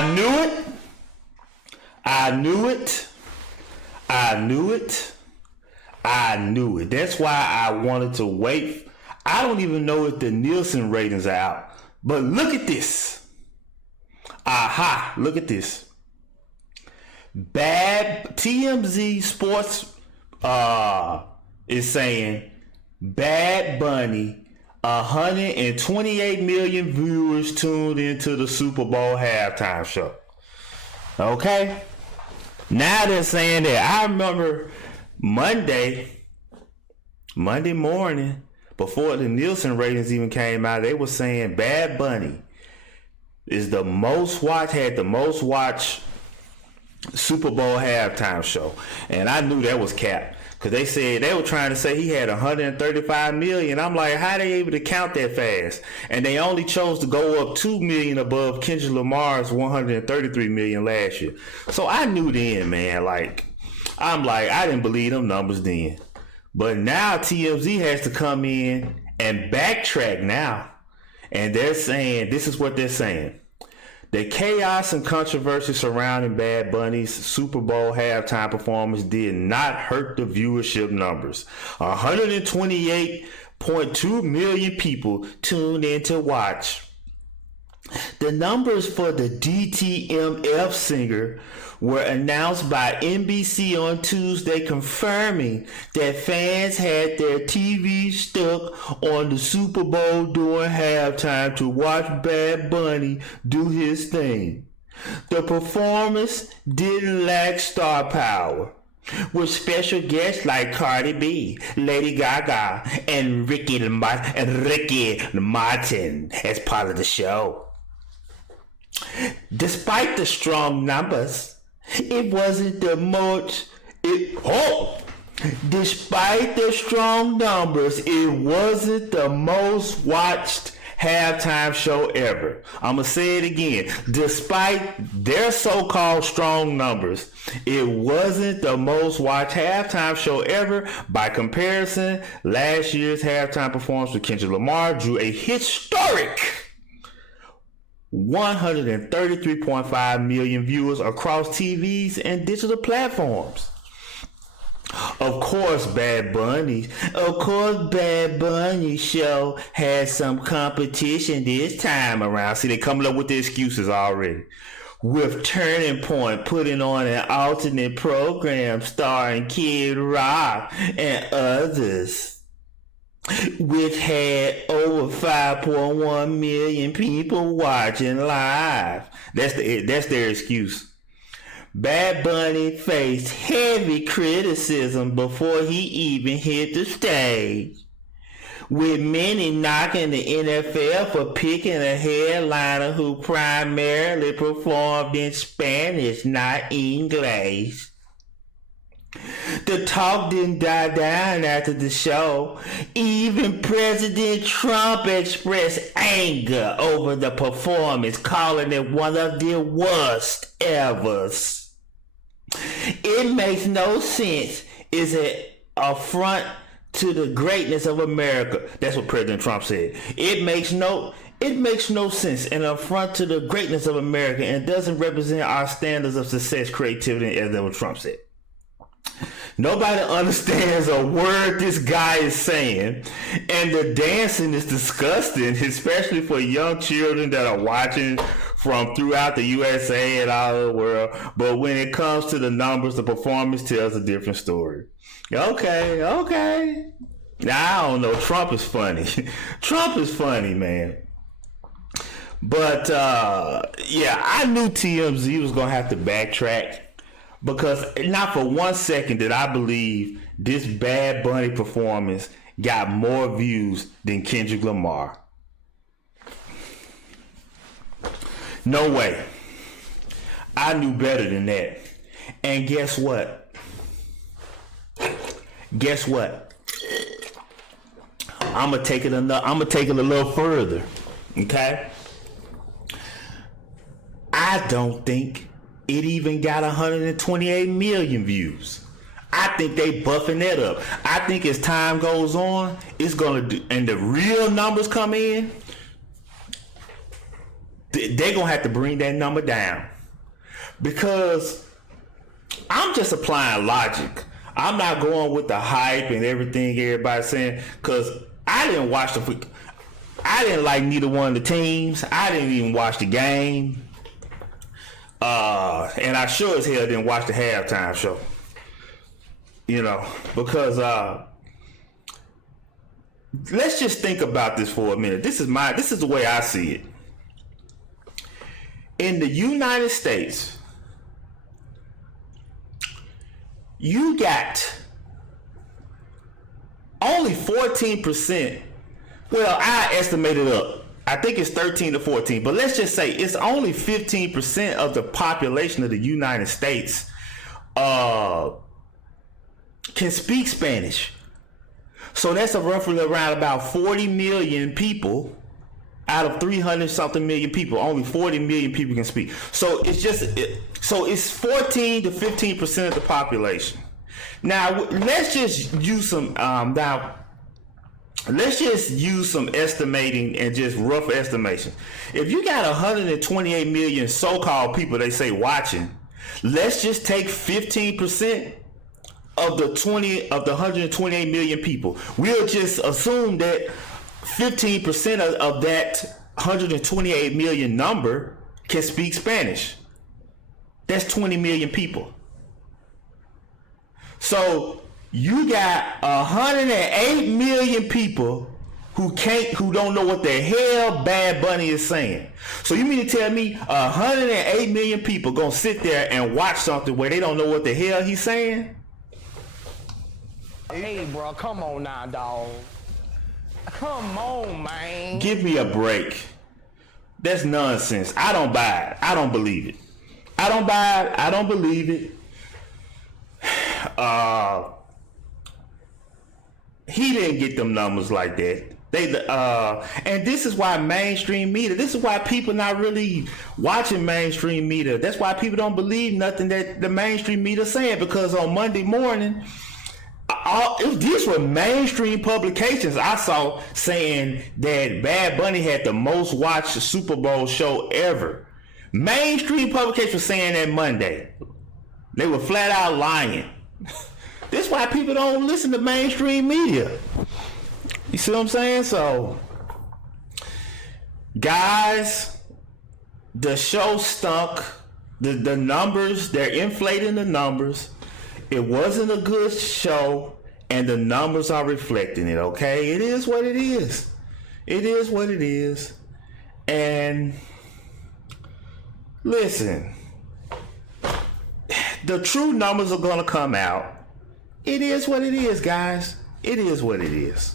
I knew it. I knew it. I knew it. I knew it. That's why I wanted to wait. I don't even know if the Nielsen ratings are out. But look at this. Aha, look at this. Bad TMZ Sports is saying Bad Bunny, 128 million viewers tuned into the Super Bowl halftime show. Okay? Now they're saying that. I remember Monday morning, before the Nielsen ratings even came out, they were saying Bad Bunny is had the most watched Super Bowl halftime show. And I knew that was cap. Because they said, they were trying to say he had 135 million. I'm like, how they able to count that fast? And they only chose to go up 2 million above Kendrick Lamar's 133 million last year. So I knew then, man, I didn't believe them numbers then. But now TMZ has to come in and backtrack now. And they're saying, this is what they're saying. The chaos and controversy surrounding Bad Bunny's Super Bowl halftime performance did not hurt the viewership numbers. 128.2 million people tuned in to watch. The numbers for the DTMF singer were announced by NBC on Tuesday, confirming that fans had their TV stuck on the Super Bowl during halftime to watch Bad Bunny do his thing. The performance didn't lack star power, with special guests like Cardi B, Lady Gaga, and Ricky Martin as part of the show. Despite the strong numbers, it wasn't the most. Despite the strong numbers, it wasn't the most watched halftime show ever. I'm gonna say it again. Despite their so-called strong numbers, it wasn't the most watched halftime show ever. By comparison, last year's halftime performance with Kendrick Lamar drew a historic 133.5 million viewers across TVs and digital platforms. Of course, Bad Bunny's show had some competition this time around. See, they coming up with the excuses already. With Turning Point putting on an alternate program starring Kid Rock and others, which had over 5.1 million people watching live. That's their excuse. Bad Bunny faced heavy criticism before he even hit the stage, with many knocking the NFL for picking a headliner who primarily performed in Spanish, not English. The talk didn't die down after the show. Even President Trump expressed anger over the performance, calling it one of the worst ever. It makes no sense. It's an affront to the greatness of America. That's what President Trump said. It makes no sense, an affront to the greatness of America, and doesn't represent our standards of success, creativity, as what Trump said. Nobody understands a word this guy is saying, and the dancing is disgusting, especially for young children that are watching from throughout the USA and all over the world. But when it comes to the numbers, the performance tells a different story. Okay. Now, I don't know. Trump is funny. Trump is funny, man. But, yeah, I knew TMZ was going to have to backtrack. Because not for 1 second did I believe this Bad Bunny performance got more views than Kendrick Lamar. No way. I knew better than that. And guess what? I'm gonna take it a little further. Okay? I don't think it even got 128 million views. I think they buffing that up. I think as time goes on, it's gonna do, and the real numbers come in, they're gonna have to bring that number down, because I'm just applying logic. I'm not going with the hype and everything everybody's saying, because I didn't like neither one of the teams. I didn't even watch the game. And I sure as hell didn't watch the halftime show. Because let's just think about this for a minute. This is the way I see it. In the United States, you got only 14%. Well, I estimated up. I think it's 13 to 14, but let's just say it's only 15% of the population of the United States can speak Spanish. So that's roughly around about 40 million people out of 300 something million people. Only 40 million people can speak. So it's 14 to 15% of the population. Now let's just use some estimating and just rough estimation. If you got 128 million so-called people, they say, watching, let's just take 15% of the 128 million people. We'll just assume that 15% of that 128 million number can speak Spanish. That's 20 million people. So you got 108 million people who don't know what the hell Bad Bunny is saying. So you mean to tell me 108 million people gonna sit there and watch something where they don't know what the hell he's saying? Hey, bro, come on now, dog. Come on, man. Give me a break. That's nonsense. I don't buy it. I don't believe it. I don't buy it. I don't believe it. He didn't get them numbers like that. And this is why mainstream media, this is why people not really watching mainstream media. That's why people don't believe nothing that the mainstream media is saying, because on Monday morning, these were mainstream publications I saw saying that Bad Bunny had the most watched Super Bowl show ever. Mainstream publications were saying that Monday. They were flat out lying. This is why people don't listen to mainstream media. You see what I'm saying? So, guys, the show stunk. The numbers, they're inflating the numbers. It wasn't a good show, and the numbers are reflecting it, okay? It is what it is. It is what it is. And listen, the true numbers are going to come out. It is what it is, guys. It is what it is.